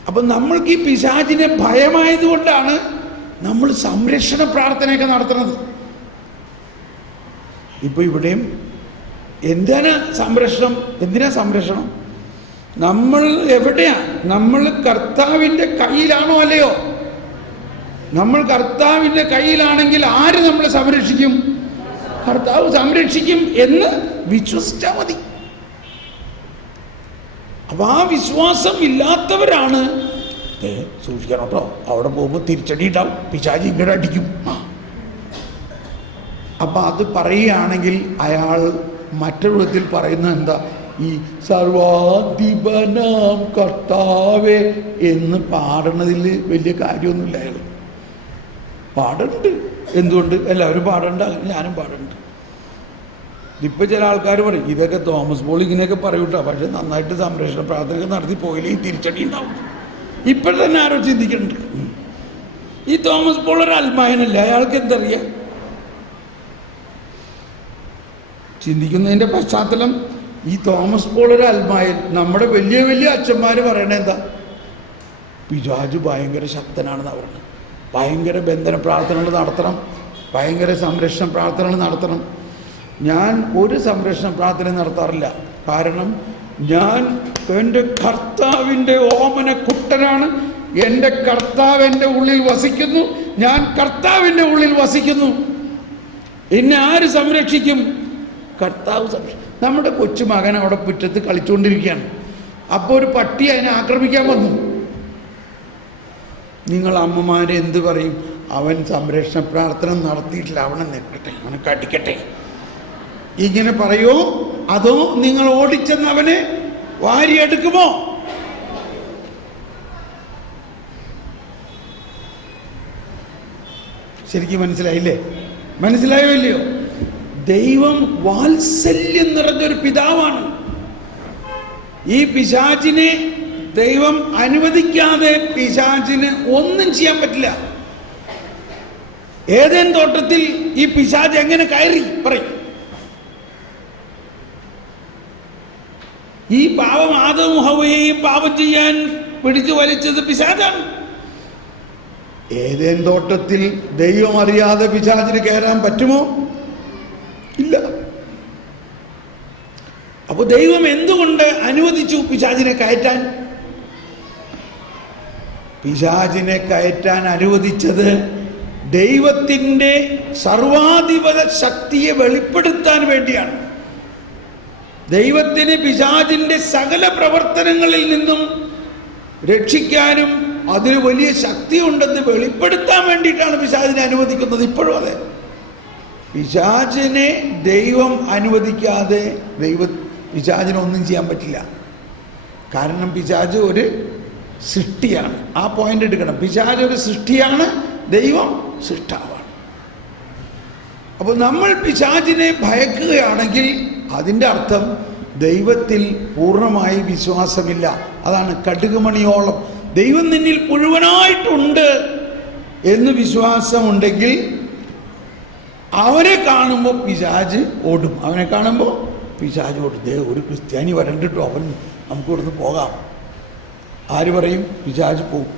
അപ്പം നമ്മൾക്ക് ഈ പിശാചിനെ ഭയമായതുകൊണ്ടാണ് നമ്മൾ സംരക്ഷണ പ്രാർത്ഥനയൊക്കെ നടത്തുന്നത്. ഇപ്പം ഇവിടെയും എന്തിനാ സംരക്ഷണം? നമ്മൾ എവിടെയാണ്? നമ്മൾ കർത്താവിൻ്റെ കയ്യിലാണോ അല്ലയോ? നമ്മൾ കർത്താവിൻ്റെ കയ്യിലാണെങ്കിൽ ആര് നമ്മളെ സംരക്ഷിക്കും? കർത്താവ് സംരക്ഷിക്കും എന്ന് വിശ്വസിച്ചാൽ മതി. അപ്പം ആ വിശ്വാസം ഇല്ലാത്തവരാണ് സൂക്ഷിക്കണം കേട്ടോ, അവിടെ പോകുമ്പോൾ തിരിച്ചടി ഉണ്ടാവും, പിശാചി ഇങ്ങോട്ട് അടിക്കും. അപ്പം അത് പറയുകയാണെങ്കിൽ അയാൾ മറ്റൊരു വിധത്തിൽ പറയുന്നത് എന്താ? ഈ സർവാധിപനാം കർത്താവേ എന്ന് പാടുന്നതിൽ വലിയ കാര്യമൊന്നുമില്ല. അയാൾ പാടുന്നുണ്ട്. എന്തുകൊണ്ട്? എല്ലാവരും പാടണ്ട, ഞാനും പാടുന്നുണ്ട്. ഇപ്പം ചില ആൾക്കാർ പറയും ഇതൊക്കെ തോമസ് പോൾ ഇങ്ങനെയൊക്കെ പറയൂട്ടോ, പക്ഷെ നന്നായിട്ട് സംരക്ഷണ പ്രാർത്ഥന നടത്തി പോയില്ലെങ്കിൽ തിരിച്ചടി ഉണ്ടാവും. ഇപ്പം തന്നെ ആരോ ചിന്തിക്കുന്നുണ്ട്, ഈ തോമസ് പോൾ ഒരു അൽമായനല്ല, അയാൾക്ക് എന്തറിയാം? ചിന്തിക്കുന്നതിൻ്റെ പശ്ചാത്തലം ഈ തോമസ് പോൾ ഒരു അൽമായൻ. നമ്മുടെ വലിയ വലിയ അച്ഛന്മാർ പറയണത് എന്താ? പിശാച് ഭയങ്കര ശക്തനാണെന്ന് പറയുന്നത്. ഭയങ്കര ബന്ധന പ്രാർത്ഥനകൾ നടത്തണം, ഭയങ്കര സംരക്ഷണ പ്രാർത്ഥനകൾ നടത്തണം. ഞാൻ ഒരു സംരക്ഷണ പ്രാർത്ഥന നടത്താറില്ല. കാരണം ഞാൻ എൻ്റെ കർത്താവിൻ്റെ ഓമന കുട്ടനാണ്. എൻ്റെ കർത്താവ് എൻ്റെ ഉള്ളിൽ വസിക്കുന്നു, ഞാൻ കർത്താവിൻ്റെ ഉള്ളിൽ വസിക്കുന്നു. എന്നെ ആര് സംരക്ഷിക്കും? കർത്താവ് സംരക്ഷിക്കും. നമ്മുടെ കൊച്ചുമകൻ അവിടെ മുറ്റത്ത് കളിച്ചുകൊണ്ടിരിക്കുകയാണ്. അപ്പോൾ ഒരു പട്ടി അതിനെ ആക്രമിക്കാൻ വന്നു. നിങ്ങൾ അമ്മമാരെ എന്ത് പറയും? അവൻ സംരക്ഷണ പ്രാർത്ഥന നടത്തിയിട്ടില്ല, അവനെ നിൽക്കട്ടെ, അവനെ കടിക്കട്ടെ, ഇങ്ങനെ പറയോ? അതോ നിങ്ങൾ ഓടിച്ചെന്ന് അവനെ വാരിയെടുക്കുമോ? ശരിക്കും മനസ്സിലായില്ലേ? മനസ്സിലായോ ഇല്ലയോ? ദൈവം വാത്സല്യം നിറഞ്ഞൊരു പിതാവാണ്. ഈ പിശാചിനെ ദൈവം അനുവദിക്കാതെ പിശാചിന് ഒന്നും ചെയ്യാൻ പറ്റില്ല. ഏദെൻ തോട്ടത്തിൽ ഈ പിശാച് എങ്ങനെ കയറി പറയും? ഈ പാവം ആദവും ഹവ്വയെയും പാപം ചെയ്യാൻ പിടിച്ചു വലിച്ചത് പിശാചാണ്. ഏദെൻ തോട്ടത്തിൽ ദൈവം അറിയാതെ പിശാചിന് കയറാൻ പറ്റുമോ? ഇല്ല. അപ്പോൾ ദൈവം എന്തുകൊണ്ട് അനുവദിച്ചു പിശാചിനെ കയറ്റാൻ? പിശാചിനെ കയറ്റാൻ അനുവദിച്ചത് ദൈവത്തിൻ്റെ സർവാധിപത ശക്തിയെ വെളിപ്പെടുത്താൻ വേണ്ടിയാണ്. ദൈവത്തിന് പിശാചിൻ്റെ സകല പ്രവർത്തനങ്ങളിൽ നിന്നും രക്ഷിക്കാനും അതിന് വലിയ ശക്തിയുണ്ടെന്ന് വെളിപ്പെടുത്താൻ വേണ്ടിയിട്ടാണ് പിശാചിനെ അനുവദിക്കുന്നത്. ഇപ്പോഴും അതെ. പിശാചിനെ ദൈവം അനുവദിക്കാതെ പിശാചിനൊന്നും ചെയ്യാൻ പറ്റില്ല. കാരണം പിശാച് ഒരു സൃഷ്ടിയാണ്. ആ പോയിന്റ് എടുക്കണം. പിശാച് ഒരു സൃഷ്ടിയാണ്, ദൈവം സൃഷ്ടാവാണ്. അപ്പോൾ നമ്മൾ പിശാചിനെ ഭയക്കുകയാണെങ്കിൽ അതിൻ്റെ അർത്ഥം ദൈവത്തിൽ പൂർണ്ണമായി വിശ്വാസമില്ല. അതാണ് കടുകുമണിയോളം ദൈവം നിന്നിൽ മുഴുവനായിട്ടുണ്ട് എന്ന് വിശ്വാസമുണ്ടെങ്കിൽ അവനെ കാണുമ്പോൾ പിശാച് ഓടും. അവനെ കാണുമ്പോൾ പിശാച് ഓടും. ഒരു ക്രിസ്ത്യാനി വരണ്ടിട്ടോ, അവൻ നമുക്ക് ഇവിടുന്ന് പോകാം. ആര് പറയും? പിശാച് പോകും.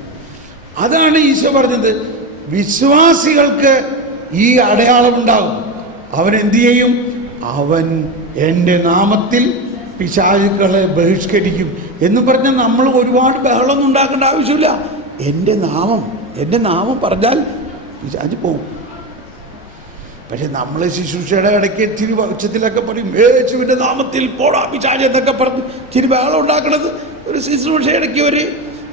അതാണ് ഈശോ പറഞ്ഞത്, വിശ്വാസികൾക്ക് ഈ അടയാളമുണ്ടാകും. അവൻ എന്തു ചെയ്യും? അവൻ എൻ്റെ നാമത്തിൽ പിശാചുക്കളെ ബഹിഷ്കരിക്കും എന്ന് പറഞ്ഞാൽ നമ്മൾ ഒരുപാട് ബഹളമൊന്നും ഉണ്ടാക്കേണ്ട ആവശ്യമില്ല. എൻ്റെ നാമം പറഞ്ഞാൽ പിശാച് പോകും. പക്ഷെ നമ്മൾ ശുശ്രൂഷയുടെ ഇടയ്ക്ക് ഇച്ചിരി ഉച്ചത്തിലൊക്കെ പറയും, യേശുവിൻ്റെ നാമത്തിൽ പോടാ പിശാച് എന്നൊക്കെ പറഞ്ഞ് ഇച്ചിരി ബഹളം ഉണ്ടാക്കുന്നത് ഒരു ശുശ്രൂഷയിടയ്ക്ക് ഒരു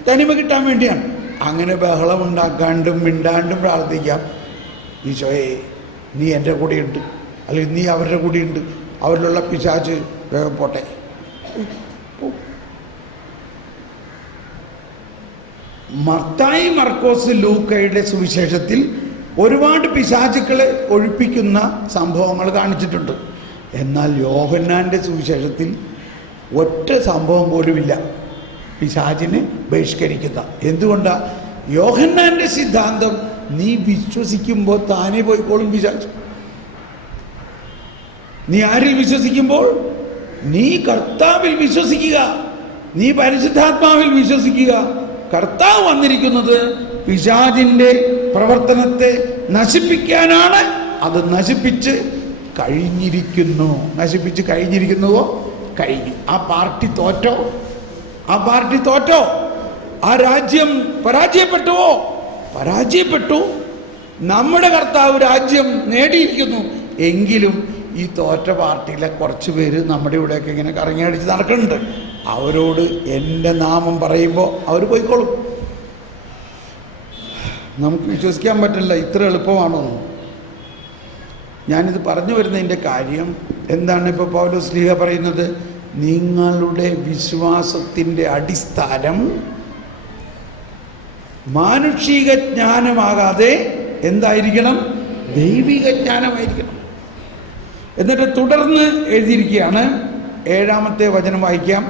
തനിമ കിട്ടാൻ വേണ്ടിയാണ്. അങ്ങനെ ബഹളം ഉണ്ടാക്കാണ്ടും മിണ്ടാണ്ടും പ്രാർത്ഥിക്കാം. ഈശോയെ, നീ എൻ്റെ കൂടെയുണ്ട്, അല്ലെങ്കിൽ നീ അവരുടെ കൂടെയുണ്ട്, അവരിലുള്ള പിശാച് വേഗം പോട്ടെ. മത്തായി, മർക്കോസ്, ലൂക്കയുടെ സുവിശേഷത്തിൽ ഒരുപാട് പിശാചുക്കളെ ഒഴിപ്പിക്കുന്ന സംഭവങ്ങൾ കാണിച്ചിട്ടുണ്ട്. എന്നാൽ യോഹന്നാൻ്റെ സുവിശേഷത്തിൽ ഒറ്റ സംഭവം പോലുമില്ല പിശാചിനെ ബഹിഷ്കരിക്കുന്ന. എന്തുകൊണ്ടാണ്? യോഹന്നാൻ്റെ സിദ്ധാന്തം നീ വിശ്വസിക്കുമ്പോൾ താനേ പോയിക്കോളും പിശാച്. നീ ആരിൽ വിശ്വസിക്കുമ്പോൾ? നീ കർത്താവിൽ വിശ്വസിക്കുക, നീ പരിശുദ്ധാത്മാവിൽ വിശ്വസിക്കുക. കർത്താവ് വന്നിരിക്കുന്നത് പിശാചിൻ്റെ പ്രവർത്തനത്തെ നശിപ്പിക്കാനാണ്. അത് നശിപ്പിച്ച് കഴിഞ്ഞിരിക്കുന്നുവോ? കഴിഞ്ഞു. ആ പാർട്ടി തോറ്റോ? ആ രാജ്യം പരാജയപ്പെട്ടുവോ? പരാജയപ്പെട്ടു. നമ്മുടെ കർത്താവ് രാജ്യം നേടിയിരിക്കുന്നു. എങ്കിലും ഈ തോറ്റ പാർട്ടിയിലെ കുറച്ച് പേര് നമ്മുടെ ഇവിടെയൊക്കെ ഇങ്ങനെ കറങ്ങിയടിച്ച് നടക്കുന്നുണ്ട്. അവരോട് എൻ്റെ നാമം പറയുമ്പോൾ അവർ പോയിക്കോളും. നമുക്ക് വിശ്വസിക്കാൻ പറ്റില്ല ഇത്ര എളുപ്പമാണോ. ഞാനിത് പറഞ്ഞു വരുന്നതിൻ്റെ കാര്യം എന്താണ്? ഇപ്പോൾ പൗലോസ് ശ്ലീഹ പറയുന്നത്, നിങ്ങളുടെ വിശ്വാസത്തിൻ്റെ അടിസ്ഥാനം മാനുഷിക ജ്ഞാനമാകാതെ എന്തായിരിക്കണം? ദൈവിക ജ്ഞാനമായിരിക്കണം. എന്നിട്ട് തുടർന്ന് എഴുതിയിരിക്കുകയാണ്. 7-ാമത്തെ വചനം വായിക്കാം.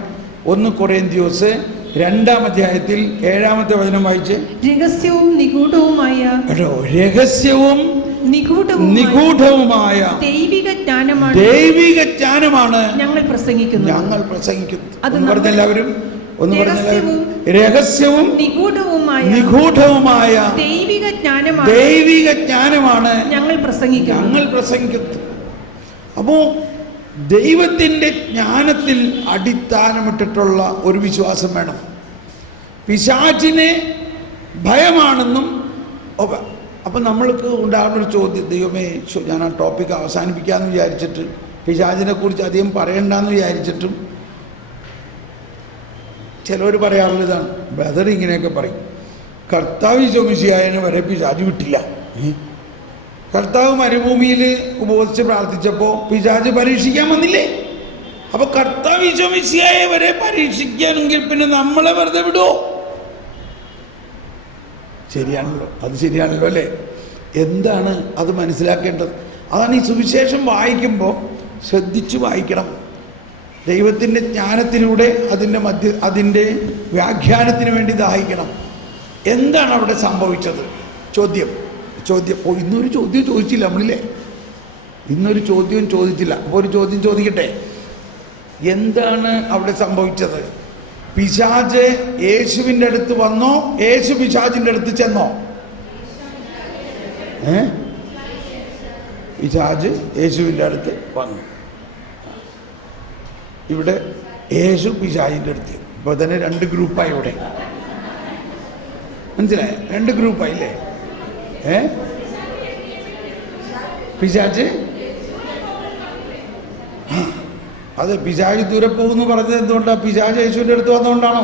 1 കൊറിന്ത്യോസ് 2-ാം അധ്യായത്തിൽ 7-ാമത്തെ വചനം വായിച്ച്. രഹസ്യവും നിഗൂഢവുമായ നിഗൂഢവുമായ ദൈവിക ജ്ഞാനമാണ് ഞങ്ങൾ പ്രസംഗിക്കുന്നത്. പറഞ്ഞെല്ലാവരും ഒന്ന് പറഞ്ഞെല്ലാവരും. രഹസ്യവും നിഗൂഢവുമായ ദൈവിക ജ്ഞാനമാണ് ഞങ്ങൾ പ്രസംഗിക്കുന്നത്. അപ്പോ ദൈവത്തിൻ്റെ ജ്ഞാനത്തിൽ അടിസ്ഥാനമിട്ടിട്ടുള്ള ഒരു വിശ്വാസം വേണം. പിശാചിനെ ഭയമാണെന്നും. അപ്പം നമ്മൾക്ക് ഉണ്ടാകുന്നൊരു ചോദ്യം, ദൈവമേ ഞാൻ ആ ടോപ്പിക്ക് അവസാനിപ്പിക്കാമെന്ന് വിചാരിച്ചിട്ട്, പിശാചിനെ കുറിച്ച് അധികം പറയണ്ടെന്ന് വിചാരിച്ചിട്ടും ചിലവർ പറയാറുള്ള ഇതാണ്. ബ്രദർ ഇങ്ങനെയൊക്കെ പറയും, കർത്താവ് ഈശോമിശിഹായെ വരെ പിശാച് വിട്ടില്ല. കർത്താവ് മരുഭൂമിയിൽ ഉപവസിച്ച് പ്രാർത്ഥിച്ചപ്പോൾ പിശാച് പരീക്ഷിക്കാൻ വന്നില്ലേ? അപ്പോൾ കർത്താവ് ഈശോമിശിഹായെ വരെ പരീക്ഷിക്കുകയാണെങ്കിൽ പിന്നെ നമ്മളെ വെറുതെ വിടുമോ? ശരിയാണല്ലോ, അത് ശരിയാണല്ലോ അല്ലേ? എന്താണ് അത് മനസ്സിലാക്കേണ്ടത്? അതാണ് ഈ സുവിശേഷം വായിക്കുമ്പോൾ ശ്രദ്ധിച്ചു വായിക്കണം. ദൈവത്തിൻ്റെ ജ്ഞാനത്തിലൂടെ അതിൻ്റെ വ്യാഖ്യാനത്തിന് വേണ്ടി ദാഹിക്കണം. എന്താണ് അവിടെ സംഭവിച്ചത്? ചോദ്യം. ഇന്നൊരു ചോദ്യം ചോദിച്ചില്ല നമ്മളില്ലേ? ഇന്നൊരു ചോദ്യം ചോദിച്ചില്ല. അപ്പോൾ ഒരു ചോദ്യം ചോദിക്കട്ടെ. എന്താണ് അവിടെ സംഭവിച്ചത്? പിശാച് യേശുവിൻ്റെ അടുത്ത് വന്നോ? യേശു പിശാചിൻ്റെ അടുത്ത് ചെന്നോ? പിശാച് യേശുവിൻ്റെ അടുത്ത് വന്നു. ഇവിടെ യേശു പിശാചിൻ്റെ അടുത്ത്. ഇപ്പോൾ തന്നെ 2 ഗ്രൂപ്പായി. ഇവിടെ മനസ്സിലായ? 2 ഗ്രൂപ്പായില്ലേ? പിശാച് അത് പിശാച് ദൂരെ പോകുന്നു പറഞ്ഞത് എന്തുകൊണ്ടാണ്? പിശാച് യേശുവിൻ്റെ അടുത്ത് വന്നുകൊണ്ടാണോ?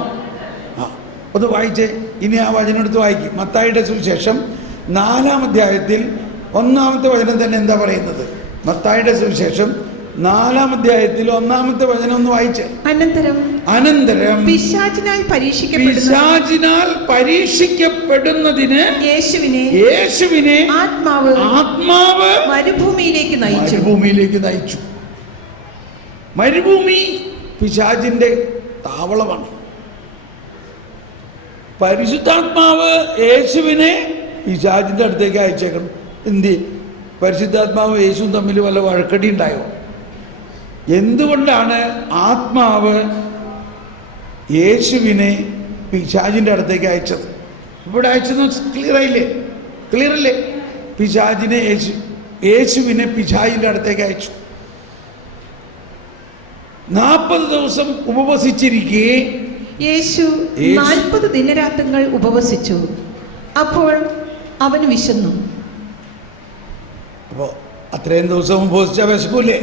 ഒന്ന് വായിച്ചേ. ഇനി ആ വചനം എടുത്ത് വായിക്കും. മത്തായിയുടെ സുവിശേഷം 4-ാം അധ്യായത്തിൽ 1-ാമത്തെ വചനം തന്നെ എന്താ പറയുന്നത്? മത്തായിയുടെ സുവിശേഷം 4-ാം അധ്യായത്തിൽ 1-ാമത്തെ വചനം ഒന്ന് വായിച്ചേ. അനന്തരം പിശാചിനാൽ പരീക്ഷിക്കപ്പെടുന്നതിന് യേശുവിനെ ആത്മാവ് മരുഭൂമിയിലേക്ക് നയിച്ചു. മരുഭൂമി പിശാചിന്റെ താവളമാണ്. പരിശുദ്ധാത്മാവ് യേശുവിനെ പിശാചിന്റെ അടുത്തേക്ക് അയച്ചേക്കണം. എന്ത്? പരിശുദ്ധാത്മാവ് യേശുവും തമ്മിൽ വല്ല വഴക്കടി ഉണ്ടായോ? എന്തുകൊണ്ടാണ് ആത്മാവ് യേശുവിനെ പിശാചിന്റെ അടുത്തേക്ക് അയച്ചത്? ഇവിടെ അയച്ചത് ക്ലിയറല്ലേ? യേശുവിനെ പിശാചിന്റെ അടുത്തേക്ക് അയച്ചു. 40 ദിവസം ഉപവസിച്ചിരിക്കെ യേശു 40 ദിനരാത്രങ്ങൾ ഉപവസിച്ചു. അപ്പോൾ അവന് വിശന്നു. അപ്പോൾ അത്രയും ദിവസം ഉപവസിച്ചാൽ വിശക്കൂലേ?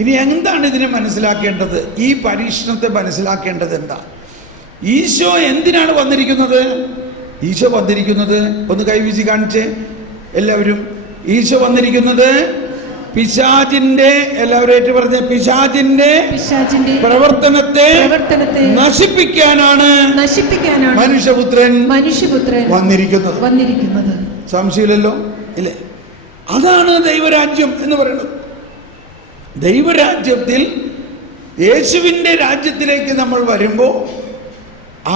ഇനി എന്താണ് ഇതിനെ മനസ്സിലാക്കേണ്ടത്? ഈ പരീക്ഷണത്തെ മനസ്സിലാക്കേണ്ടത് എന്താ? ഈശോ എന്തിനാണ് വന്നിരിക്കുന്നത്? ഈശോ വന്നിരിക്കുന്നത് ഒന്ന് കൈവീശി കാണിച്ച് എല്ലാവരും. ഈശോ വന്നിരിക്കുന്നത് പിശാചിന്റെ, എല്ലാവരും ഏറ്റു പറഞ്ഞ പിശാചിന്റെ പ്രവർത്തനത്തെ നശിപ്പിക്കാനാണ് മനുഷ്യപുത്രൻ വന്നിരിക്കുന്നത്. സംശയമില്ലല്ലോ, ഇല്ലേ? അതാണ് ദൈവരാജ്യം എന്ന് പറയുന്നത്. ദൈവരാജ്യത്തിൽ യേശുവിൻ്റെ രാജ്യത്തിലേക്ക് നമ്മൾ വരുമ്പോൾ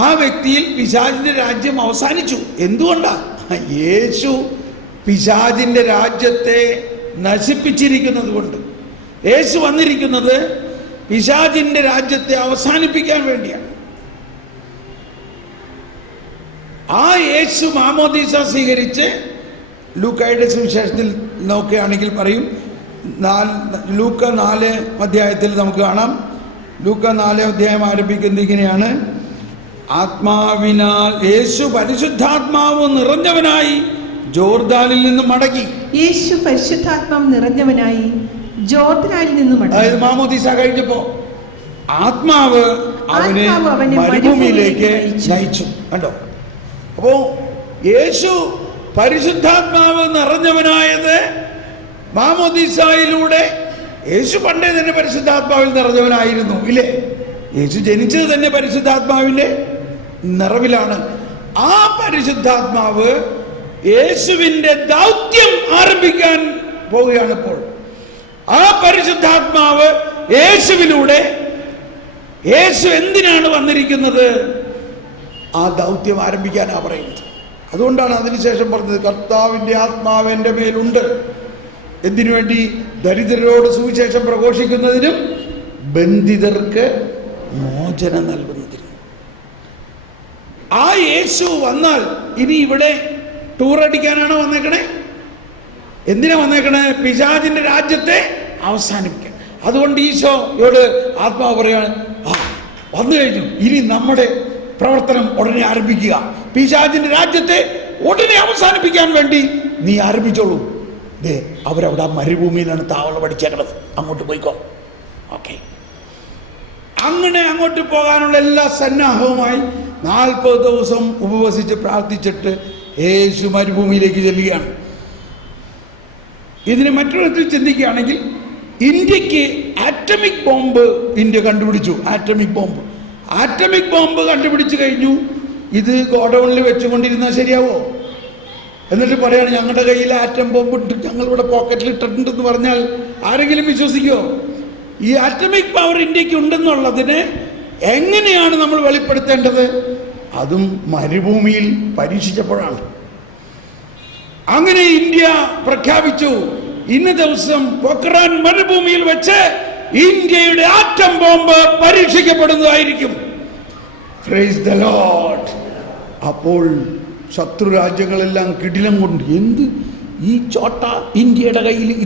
ആ വ്യക്തിയിൽ പിശാചിന്റെ രാജ്യം അവസാനിച്ചു. എന്തുകൊണ്ടാണ്? യേശു പിശാചിന്റെ രാജ്യത്തെ നശിപ്പിച്ചിരിക്കുന്നത് കൊണ്ട്. യേശു വന്നിരിക്കുന്നത് പിശാചിന്റെ രാജ്യത്തെ അവസാനിപ്പിക്കാൻ വേണ്ടിയാണ്. ആ യേശു മാമോദീസ സ്വീകരിച്ച് ലൂക്കായുടെ സുവിശേഷത്തിൽ നോക്കുകയാണെങ്കിൽ പറയും, ലൂക്ക 4 അധ്യായത്തിൽ നമുക്ക് കാണാം. ലൂക്ക 4 അധ്യായം ആരംഭിക്കുന്നത് ഇങ്ങനെയാണ്. ആത്മാവിനാൽ യേശു പരിശുദ്ധാത്മാവ് നിറഞ്ഞവനായി ജോർദാനിൽ നിന്ന് മടങ്ങി. യേശു പരിശുദ്ധാത്മാവ് നിറഞ്ഞവനായി ജോർദാനിൽ നിന്ന് മടങ്ങി. അതായത് മാമോദീസ കഴിഞ്ഞപ്പോ ആത്മാവ് അവനെ മരുഭൂമിയിലേക്ക് നയിച്ചു. കണ്ടോ? അപ്പോ യേശു പരിശുദ്ധാത്മാവ് നിറഞ്ഞവനായത് മാമോദീസായിലൂടെ. യേശു പണ്ടേ തന്നെ പരിശുദ്ധാത്മാവിൽ നിറഞ്ഞവനായിരുന്നു, ഇല്ലേ? യേശു ജനിച്ചത് തന്നെ പരിശുദ്ധാത്മാവിന്റെ നിറവിലാണ്. ആ പരിശുദ്ധാത്മാവ് യേശുവിന്റെ ദൗത്യം ആരംഭിക്കാൻ പോവുകയാണ്. ഇപ്പോൾ ആ പരിശുദ്ധാത്മാവ് യേശുവിലൂടെ, യേശു എന്തിനാണ് വന്നിരിക്കുന്നത്? ആ ദൗത്യം ആരംഭിക്കാനാണ് പറയുന്നത്. അതുകൊണ്ടാണ് അതിനുശേഷം പറഞ്ഞത്, കർത്താവിൻ്റെ ആത്മാവ് എൻ്റെ മേലുണ്ട്. എന്തിനു വേണ്ടി? ദരിദ്രരോട് സുവിശേഷം പ്രഘോഷിക്കുന്നതിനും ബന്ധിതർക്ക് മോചനം നൽകുന്നതിനും. ആ യേശു വന്നാൽ ഇനി ഇവിടെ ടൂർ അടിക്കാനാണോ വന്നേക്കണേ? എന്തിനാ വന്നേക്കണേ? പിശാചിന്റെ രാജ്യത്തെ അവസാനിപ്പിക്കാൻ. അതുകൊണ്ട് ഈശോയോട് ആത്മാവ് പറയാണ്, വന്നു കഴിഞ്ഞു, ഇനി നമ്മുടെ പ്രവർത്തനം ഉടനെ ആരംഭിക്കുക. പിശാചിന്റെ രാജ്യത്തെ ഉടനെ അവസാനിപ്പിക്കാൻ വേണ്ടി നീ ആരംഭിച്ചോളൂ. അവരവിടെ മരുഭൂമിയിലാണ് താവളം പഠിച്ചേക്കണത്, അങ്ങോട്ട് പോയിക്കോ. ഓക്കെ, അങ്ങനെ അങ്ങോട്ട് പോകാനുള്ള എല്ലാ സന്നാഹവുമായി 40 ദിവസം ഉപവസിച്ച് പ്രാർത്ഥിച്ചിട്ട് യേശു മരുഭൂമിയിലേക്ക് ചെല്ലുകയാണ്. ഇതിന് മറ്റൊരു വിധത്തിൽ ചിന്തിക്കുകയാണെങ്കിൽ, ഇന്ത്യക്ക് ആറ്റമിക് ബോംബ് ഇന്ത്യ കണ്ടുപിടിച്ചു. ആറ്റമിക് ബോംബ് കണ്ടുപിടിച്ചു കഴിഞ്ഞു. ഇത് ഗോഡൌണിൽ വെച്ചുകൊണ്ടിരുന്നാൽ ശരിയാവോ? എന്നിട്ട് പറയാണ് ഞങ്ങളുടെ കയ്യിൽ ആറ്റം ബോംബ് ഉണ്ട്, ഞങ്ങളിവിടെ പോക്കറ്റിൽ ഇട്ടിട്ടുണ്ടെന്ന് പറഞ്ഞാൽ ആരെങ്കിലും വിശ്വസിക്കുമോ? ഈ ആറ്റമിക് പവർ ഇന്ത്യക്ക് ഉണ്ടെന്നുള്ളതിന് എങ്ങനെയാണ് നമ്മൾ വെളിപ്പെടുത്തേണ്ടത്? അതും മരുഭൂമിയിൽ പരീക്ഷിച്ചപ്പോഴാണ്. അങ്ങനെ ഇന്ത്യ പ്രഖ്യാപിച്ചു, ഇന്ന ദിവസം പൊക്രാൻ മരുഭൂമിയിൽ വെച്ച് ഇന്ത്യയുടെ ആറ്റം ബോംബ് പരീക്ഷിക്കപ്പെടുന്നതായിരിക്കും. Praise the lord. അപ്പോൾ ശത്രു രാജ്യങ്ങളെല്ലാം കിടിലം കൊണ്ട്, എന്ത് ഈ ചോട്ട ഇന്ത്യയുടെ കയ്യിൽ